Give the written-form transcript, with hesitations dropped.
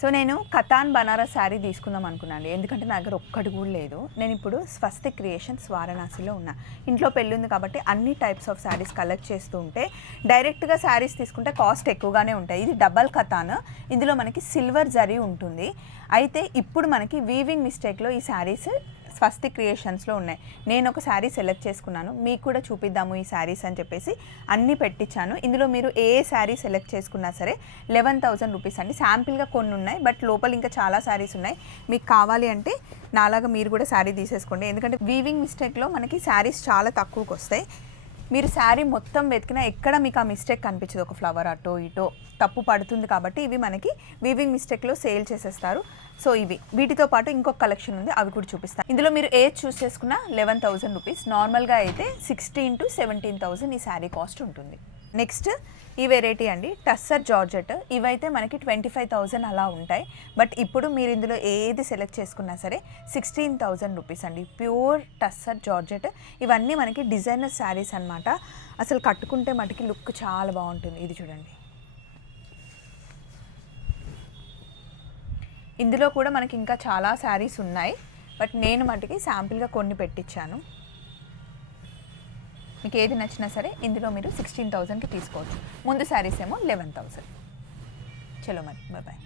So నేను కతాన్ బనారస్ శారీ తీసుకుందాం అనుకున్నాను, ఎందుకంటే నా దగ్గర ఒక్కటి కూడా లేదు. నేను ఇప్పుడు స్వస్తిక్ క్రియేషన్స్ వారణాసిలో ఉన్నా. ఇంట్లో పెళ్ళి ఉంది కాబట్టి అన్ని టైప్స్ ఆఫ్ శారీస్ కలెక్ట్ చేస్తూ ఉంటే డైరెక్ట్గా శారీస్ తీసుకుంటే కాస్ట్ ఎక్కువగానే ఉంటాయి. ఇది డబల్ కతాన్, ఇందులో మనకి సిల్వర్ జరీ ఉంటుంది. అయితే ఇప్పుడు మనకి వీవింగ్ మిస్టేక్లో ఈ శారీస్ స్వస్తిక్ క్రియేషన్స్లో ఉన్నాయి. నేను ఒక శారీ సెలెక్ట్ చేసుకున్నాను, మీకు కూడా చూపిద్దాము ఈ శారీస్ అని చెప్పేసి అన్నీ పెట్టించాను. ఇందులో మీరు ఏ శారీ సెలెక్ట్ చేసుకున్నా సరే 11,000 రూపీస్ అండి. శాంపిల్గా కొన్ని ఉన్నాయి, బట్ లోపల ఇంకా చాలా శారీస్ ఉన్నాయి. మీకు కావాలి అంటే నాలాగా మీరు కూడా శారీ తీసేసుకోండి, ఎందుకంటే వీవింగ్ మిస్టేక్లో మనకి శారీస్ చాలా తక్కువకి వస్తాయి. మీరు శారీ మొత్తం వెతికినా ఎక్కడ మీకు ఆ మిస్టేక్ కనిపించదు, ఒక ఫ్లవర్ అటో ఇటో తప్పు పడుతుంది. కాబట్టి ఇవి మనకి వీవింగ్ మిస్టేక్లో సేల్ చేసేస్తారు. సో వీటితో పాటు ఇంకొక కలెక్షన్ ఉంది, అవి కూడా చూపిస్తాను. ఇందులో మీరు ఏది చూస్ చేసుకున్నా 11,000 రూపీస్. నార్మల్గా అయితే 16,000 to 17,000 ఈ శారీ కాస్ట్ ఉంటుంది. నెక్స్ట్ ఈ వెరైటీ అండి, టస్సర్ జార్జెట్. ఇవైతే మనకి 25,000 అలా ఉంటాయి, బట్ ఇప్పుడు మీరు ఇందులో ఏది సెలెక్ట్ చేసుకున్నా సరే 16,000 రూపీస్ అండి. Pure tussar georgette. ఇవన్నీ మనకి డిజైనర్ శారీస్ అనమాట. అసలు కట్టుకుంటే మటుకి లుక్ చాలా బాగుంటుంది. ఇది చూడండి, ఇందులో కూడా మనకి ఇంకా చాలా శారీస్ ఉన్నాయి, బట్ నేను మటుకి శాంపిల్గా కొన్ని పెట్టించాను. మీకు ఏది నచ్చినా సరే ఇందులో మీరు 16,000కి తీసుకోవచ్చు. ముందు శారీస్ ఏమో 11,000. చలో మరి, బాయ్.